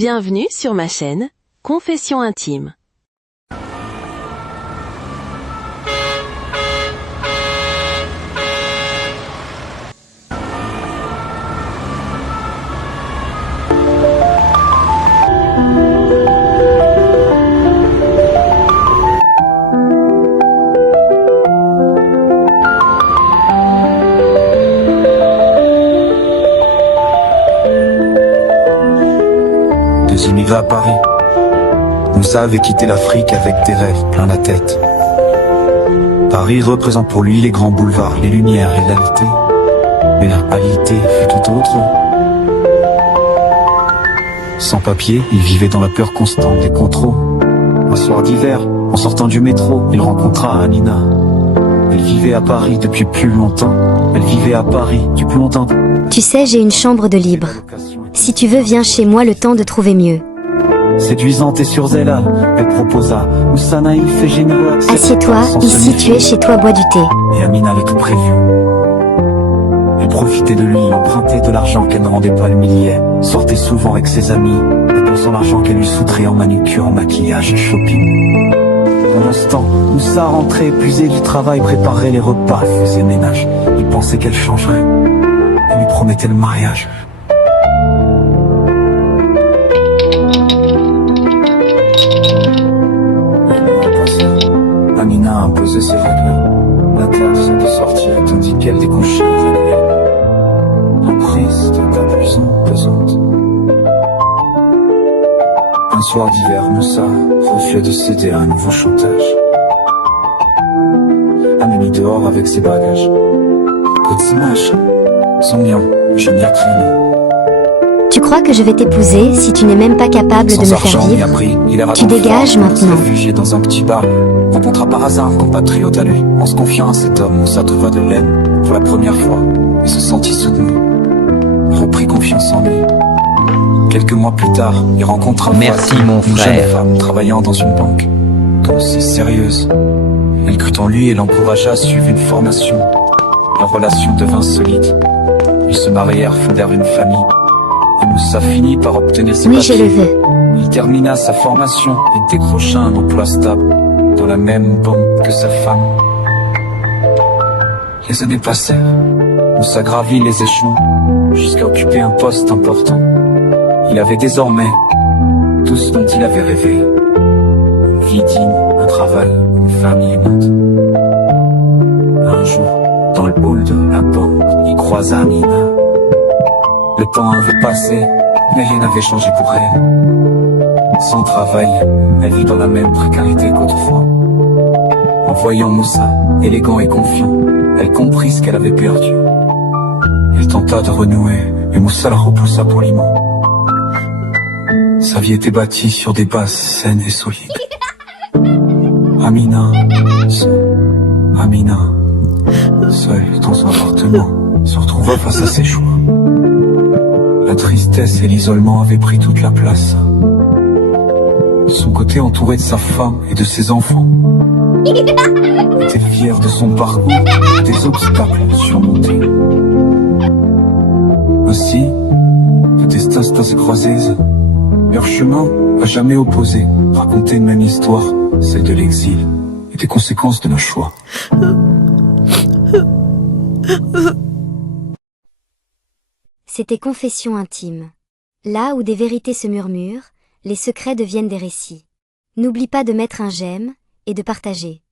Bienvenue sur ma chaîne, Confessions intimes. Deux immigrés à Paris. Moussa avait quitté l'Afrique avec des rêves plein la tête. Paris représente pour lui les grands boulevards, les lumières et la réalité. Mais la réalité fut tout autre. Sans papier, il vivait dans la peur constante des contrôles. Un soir d'hiver, en sortant du métro, il rencontra Amina. Elle vivait à Paris depuis plus longtemps. Elle vivait à Paris depuis plus longtemps. Tu sais, j'ai une chambre de libre. Si tu veux, viens chez moi le temps de trouver mieux. Séduisante et surzélale, elle proposa. Moussa naïf et généreux accepta. Assieds-toi, Sans ici se tu es chez toi, bois du thé. Et Amina avait tout prévu. Elle profitait de lui, empruntait de l'argent qu'elle ne rendait pas, l'humiliait. Sortait souvent avec ses amis, dépensant l'argent qu'elle lui soutrait en manucure, en maquillage et shopping. Pendant ce temps, Moussa rentrait épuisé du travail, préparait les repas, faisait ménage. Il pensait qu'elle changerait. Elle lui promettait le mariage. Amina a imposé ses règles. L'interdiction de sortir tandis qu'elle découchait l'emprise de capuçon pesante. Un soir d'hiver, Moussa refusait de céder à un nouveau chantage. Elle m'a mis dehors avec ses bagages. Petite image, son mien, je m'y accline. Tu crois que je vais t'épouser si tu n'es même pas capable de me Sans faire argent ni vivre? abri, il era Tu dans le dégages froid, maintenant. se réfugiait dans un petit bar. Rencontra par hasard un compatriote à lui. En se confiant à cet homme, Moussa trouva de l'aide pour la première fois et se sentit soutenu. Il reprit confiance en lui. Quelques mois plus tard, il rencontra Merci, Fatima, mon une frère. jeune femme travaillant dans une banque. Douce et sérieuse. Elle crut en lui et l'encouragea à suivre une formation. Leur relation devint solide. Ils se marièrent, fondèrent une famille. Et Moussa finit par obtenir ses Oui, je papiers. le veux. Il termina sa formation et décrocha un emploi stable dans la même banque que sa femme. Les années passèrent. Moussa gravit les échelons jusqu'à occuper un poste important. Il avait désormais tout ce dont il avait rêvé. Une vie digne, un travail, une famille aimante. Un jour, dans le hall de la banque, il croisa Amina. Le temps avait passé, mais rien n'avait changé pour elle. Sans travail, elle vit dans la même précarité qu'autrefois. En voyant Moussa, élégant et confiant, elle comprit ce qu'elle avait perdu. Elle tenta de renouer, mais Moussa la repoussa poliment. Sa vie était bâtie sur des bases saines et solides. Amina, seule dans son appartement, se retrouva face à ses choix. La tristesse et l'isolement avaient pris toute la place. De son côté, entouré de sa femme et de ses enfants, il était fier de son parcours, des obstacles surmontés. Ainsi, le destin s'est croisés. Leur chemin à jamais opposé racontait une même histoire, celle de l'exil et des conséquences de nos choix. C'était Confessions intimes. Là où des vérités se murmurent, les secrets deviennent des récits. N'oublie pas de mettre un j'aime et de partager.